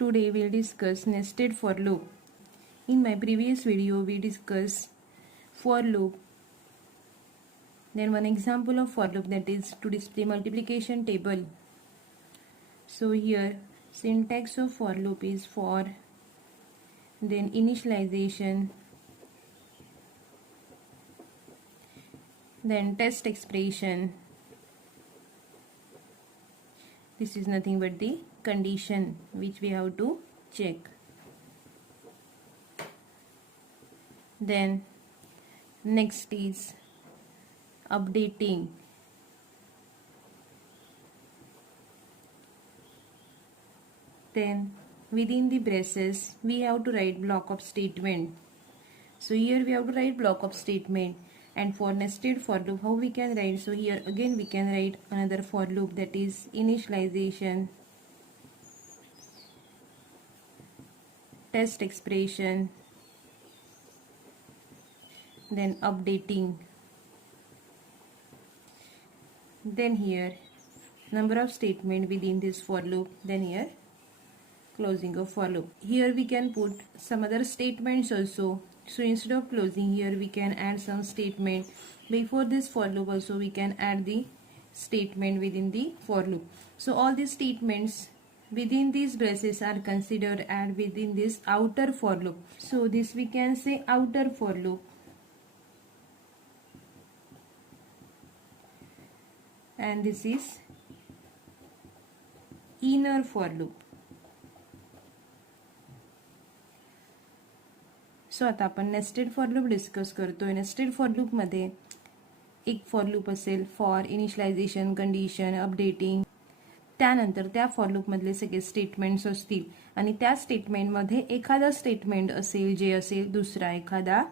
Today we'll discuss nested for loop. In my previous video we discussed for loop, then one example of for loop, that is to display multiplication table. So here syntax of for loop is for, then initialization, then test expression. This is nothing but the condition which we have to check. Then next is updating. Then within the braces we have to write block of statement. So here we have to write block of statement. And for nested for loop, how we can write? So here again we can write another for loop, that is initialization, test expression, then updating. Then here number of statement within this for loop, then here closing of for loop. Here we can put some other statements also. So instead of closing, here we can add some statement. Before this for loop also we can add the statement within the for loop. So all these statements within these braces are considered add within this outer for loop. So this we can say outer for loop. And this is inner for loop. सो आता आपण nested for loop discuss करतोय. Nested for loop मध्ये एक for loop असेल for initialisation, condition, updating. त्यानंतर त्या for loop मधले सगळे स्टेटमेंट्स असतील आणि त्या स्टेटमेंट मध्ये एखादा स्टेटमेंट असेल जे असेल दुसरा एखादा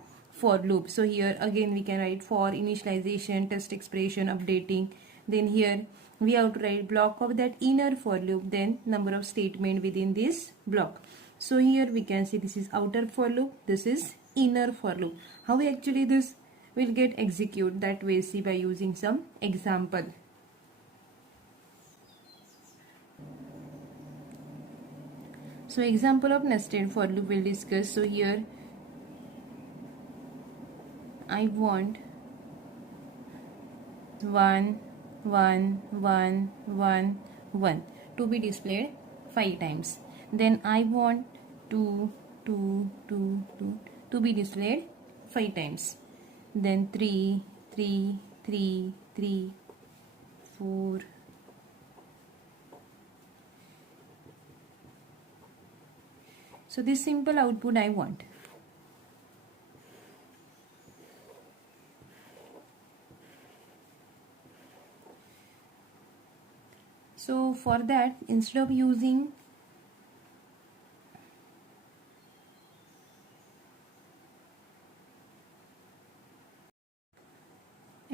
for loop. So here again we can write for initialization, test expression, updating. Then here we have to write block of that inner for loop, then number of statement within this block. So here we can see this is outer for loop, this is inner for loop. How actually this will get execute, that we see by using some example. So example of nested for loop we'll discuss. So here I want 1 1 1 1 1 to be displayed 5 times. Then I want 2 2 2 2 to be displayed 5 times. Then 3 3 3 3 4. So this simple output I want. So for that, instead of using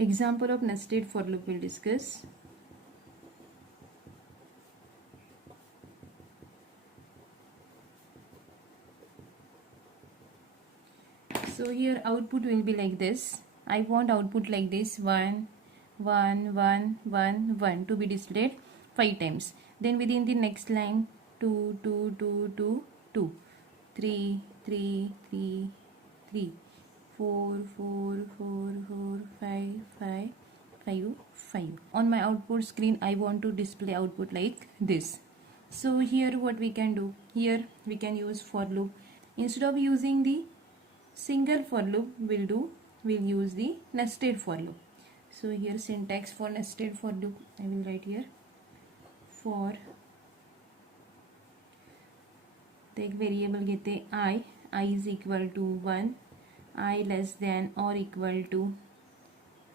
example of nested for loop we'll discuss. So here output will be like this. I want output like this, 1 1 1 1 1 to be displayed 5 times. Then within the next line 2 2 2 2 2 3 3 3 3 4 4 4 4 5 5 5 5. On my output screen I want to display output like this. So here what we can do, here we can use for loop. Instead of using the single for loop we'll use the nested for loop. So here syntax for nested for loop I will write here. For ते एक variable घेते I is equal to 1, I less than or equal to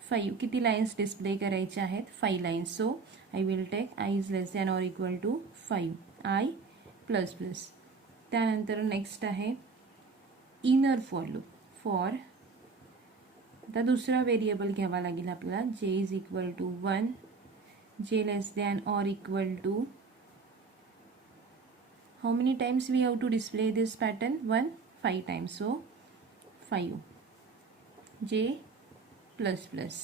5. किती lines display करायचे आहेत? 5 lines. So I will take I is less than or equal to 5, I plus plus. त्यानंतर next आहे inner for loop. For आता दुसरा variable घ्यावा लागेल आपल्याला, j is equal to 1, j less than or equal to, how many times we have to display this pattern? 1 5 times. So 5, j plus plus,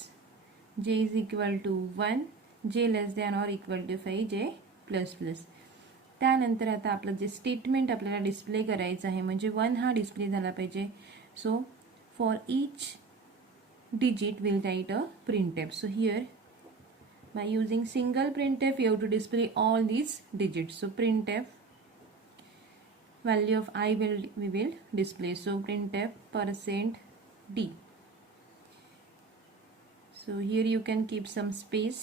j is equal to 1, j less than or equal to 5, j plus plus. त्यानंतर आता आपलं जे statement आपल्याला display करायचं आहे म्हणजे 1 हा display झाला पाहिजे. So for each digit we'll write a printf. So here by using single printf you have to display all these digits. So printf value of I we will display. So printf %d. So here you can keep some space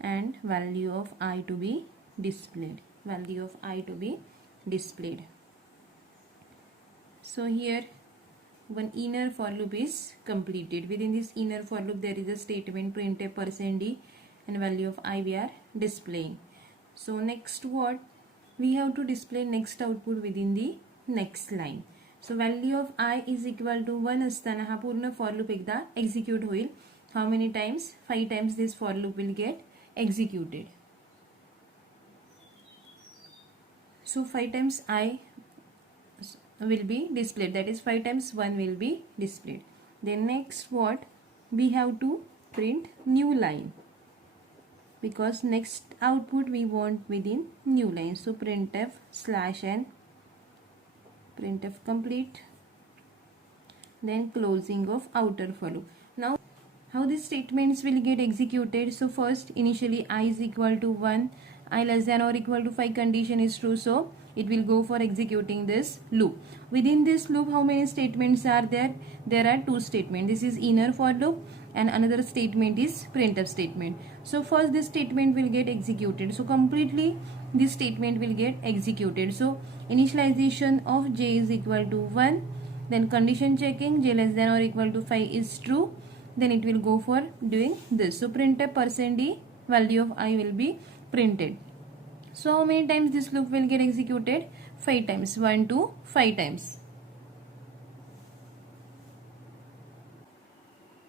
and value of I to be displayed. Value of I to be displayed. So here one inner for loop is completed. Within this inner for loop there is a statement printf %d and value of I we are displaying. So next what we have to display next output within the next line. So value of I is equal to 1 असताना हा पूर्ण for loop एकदा execute होईल. How many times? 5 times this for loop will get executed. So 5 times I will be displayed, that is 5 times 1 will be displayed. Then next what we have to print new line, because next output we want within new line. So printf /n, printf complete, then closing of outer for loop. Now how these statements will get executed? So first initially I is equal to 1, I less than or equal to 5 condition is true, so it will go for executing this loop. Within this loop how many statements are there? There are 2 statements. This is inner for loop and another statement is printf statement. So first this statement will get executed. So completely this statement will get executed. So initialization of j is equal to 1, then condition checking j less than or equal to 5 is true, then it will go for doing this. So printf %d, value of I will be printed. So how many times this loop will get executed? 5 times. 1 to 5 times.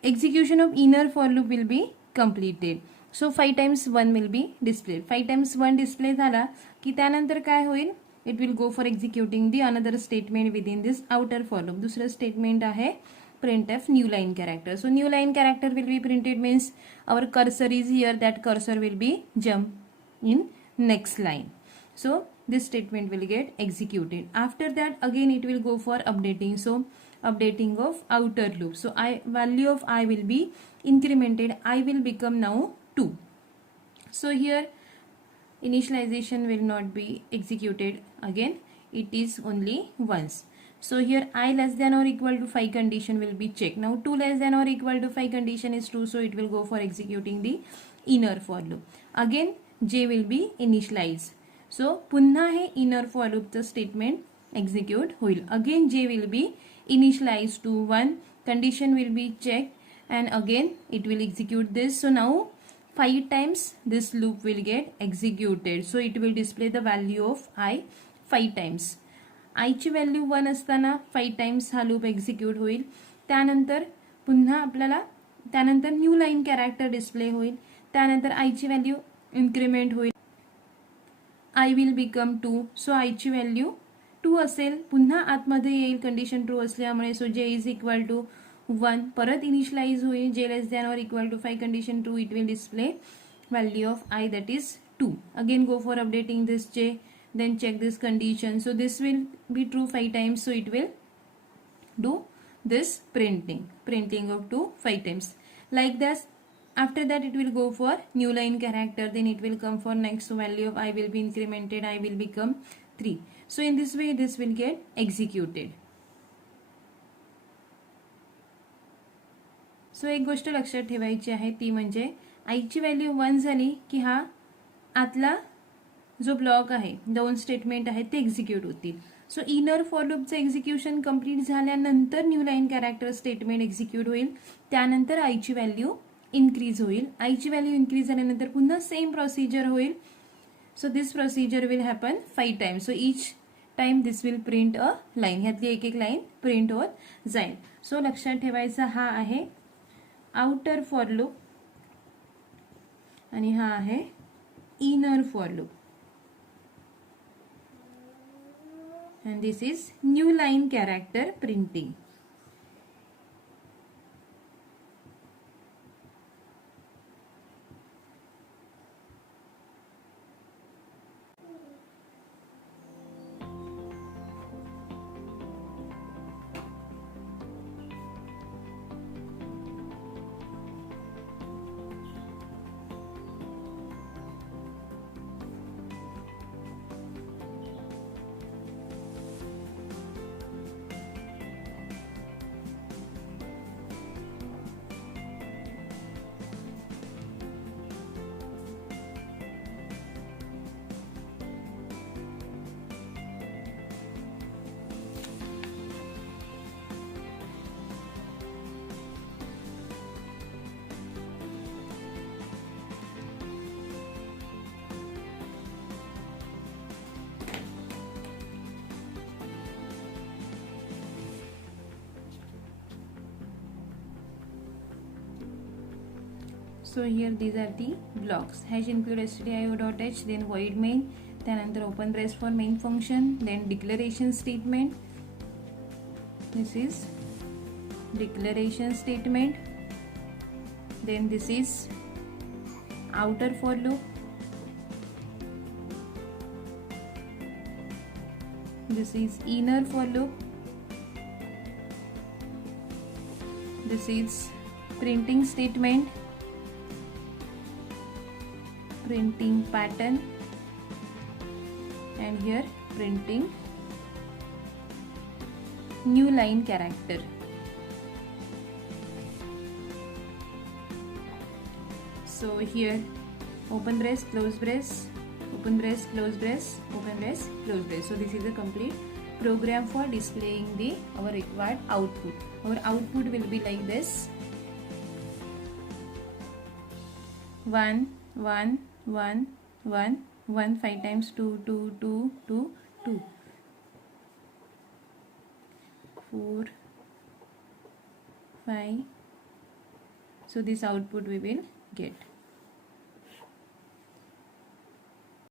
Execution of inner for loop will be completed. So 5 times 1 will be displayed. 5 times 1 display झाला की त्यानंतर काय होईल? It will go for executing the another statement within this outer for loop. दुसरं statement आहे printf new line character. So new line character will be printed means our cursor is here, that cursor will be jump in next line. So this statement will get executed. After that again it will go for updating. So updating of outer loop. So I value of I will be incremented. I will become now 2. So here initialization will not be executed again. It is only once. So here I less than or equal to 5 condition will be checked. Now 2 less than or equal to 5 condition is true, so it will go for executing the inner for loop. Again j will be initialized. So पुन्हा हे inner for loop चं statement execute होईल. Again j will be initialized to 1, condition will be checked and again it will execute this. So now 5 times this loop will get executed. So it will display the value of I 5 times. I ची value 1 असताना 5 times हा loop execute होईल. त्यानंतर पुन्हा आपल्याला त्यानंतर new line character display होईल. त्यानंतर I ची व्हॅल्यू इन्क्रीमेंट होईल. I will become 2. So I ची व्हॅल्यू 2 असेल. पुन्हा आतमध्ये येईल कंडिशन ट्रू असल्यामुळे. So j is equal to 1. परत इनिशियलाइज होईल. j less than or equal to 5 condition true. It will display value of I that is 2. Again go for updating this j. Then check this condition. So this will be true 5 times. So it will do this printing of 2 5 times. Like this. After that it will go for new line character. Then it will come for next value of I will be incremented. I will become 3. So in this way this will get executed. So एक गोष्ट लक्षात ठेवायची आहे ती म्हणजे I ची value 1 झाली की हा आतला जो ब्लॉक आहे 2 स्टेटमेंट आहेत ते एक्झिक्यूट होतील. सो इनर फॉर लूपचं एक्झिक्युशन कंप्लीट झाल्यानंतर new line character statement execute होईल. त्यानंतर I ची व्हॅल्यू इन्क्रीज होईल. I ची व्हॅल्यू इन्क्रीज झाल्यानंतर पुन्हा सेम प्रोसिजर होईल. So this procedure will happen 5 times. So each time this will print a line. ह्यातली एक एक लाईन प्रिंट होत जाईल. सो लक्षात ठेवायचा हा आहे आउटर फॉर लूप आणि हा आहे inner for loop. And this is new line character printing. So here these are the blocks. Hash include stdio.h, then void main, त्यानंतर open brace for main function, then declaration statement. This is declaration statement. Then this is outer for loop. This is inner for loop. This is printing statement, printing pattern, and here printing new line character. So here open brace, close brace, open brace, close brace, open brace, close brace. So this is a complete program for displaying our required output. Our output will be like this: 1 1 1 1 1 5 times 2 2 2 2 2 4 5. So this output we will get.